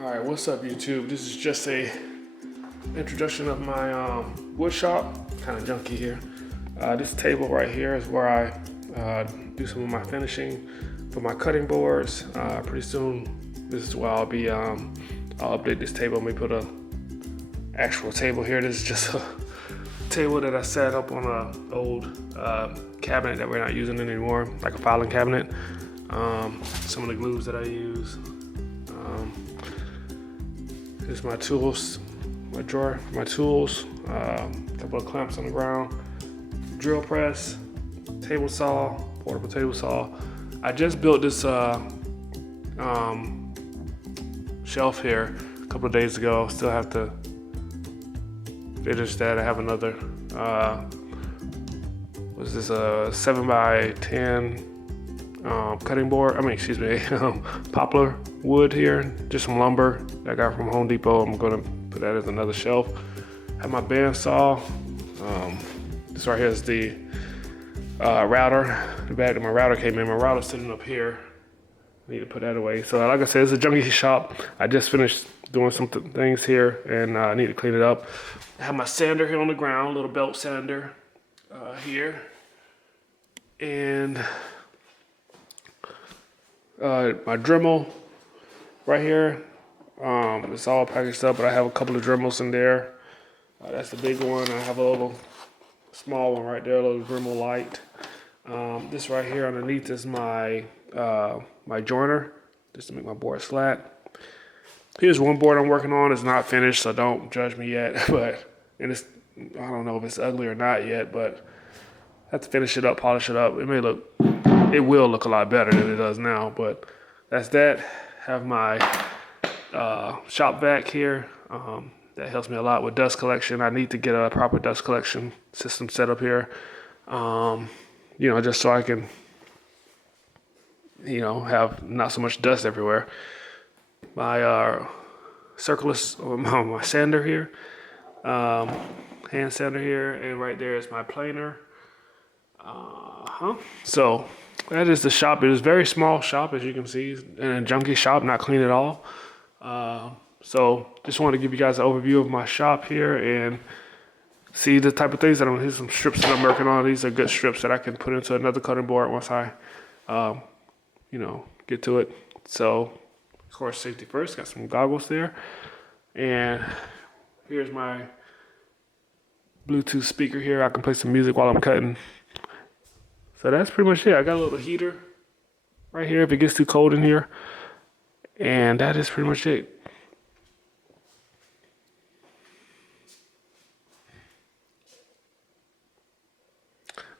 Alright, what's up YouTube? This is just a introduction of my wood shop. Kind of junky here. This table right here is where I do some of my finishing for my cutting boards. Pretty soon, this is where I'll update this table. Let me put a actual table here. This is just a table that I set up on an old cabinet that we're not using anymore, like a filing cabinet. Some of the glues that I use. Here's my tools, my drawer, my tools, a couple of clamps on the ground, drill press, table saw, portable table saw. I just built this shelf here a couple of days ago. Still have to finish that. I have another, what's this, 7x10 cutting board. Poplar wood here, just some lumber that I got from Home Depot. I'm gonna put that as another shelf. Have my bandsaw. This right here is the router. The bag that my router came in. My router's sitting up here. I need to put that away. So like I said, it's a junky shop. I just finished doing some things here and I need to clean it up. I have my sander here on the ground, little belt sander here. And my Dremel right here. It's all packaged up, but I have a couple of Dremels in there. That's the big one. I have a little small one right there, a little Dremel light. This right here underneath is my my joiner, just to make my board flat. Here's one board I'm working on. It's not finished, so don't judge me yet. I don't know if it's ugly or not yet, but I have to finish it up, polish it up. It will look a lot better than it does now, but that's that. Have my shop vac here. That helps me a lot with dust collection. I need to get a proper dust collection system set up here. Just so I can, have not so much dust everywhere. My my sander here, hand sander here, and right there is my planer. So that is the shop. It is a very small shop, as you can see, and a junky shop, not clean at all. So just wanted to give you guys an overview of my shop here and see the type of things that here's some strips that I'm working on. These are good strips that I can put into another cutting board once I, get to it. So, of course, safety first. Got some goggles there. And here's my Bluetooth speaker here. I can play some music while I'm cutting. So that's pretty much it. I got a little heater right here if it gets too cold in here. And that is pretty much it.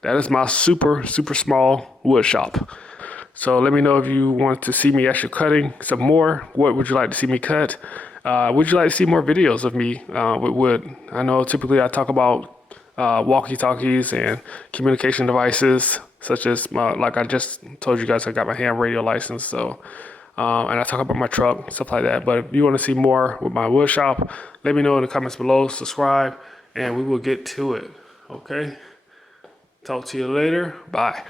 That is my super, super small wood shop. So let me know if you want to see me actually cutting some more. What would you like to see me cut? Would you like to see more videos of me with wood? I know typically I talk about walkie-talkies and communication devices, such as like I just told you guys, I got my ham radio license. So, and I talk about my truck, stuff like that. But if you want to see more with my wood shop, let me know in the comments below, subscribe, and we will get to it. Okay? Talk to you later. Bye.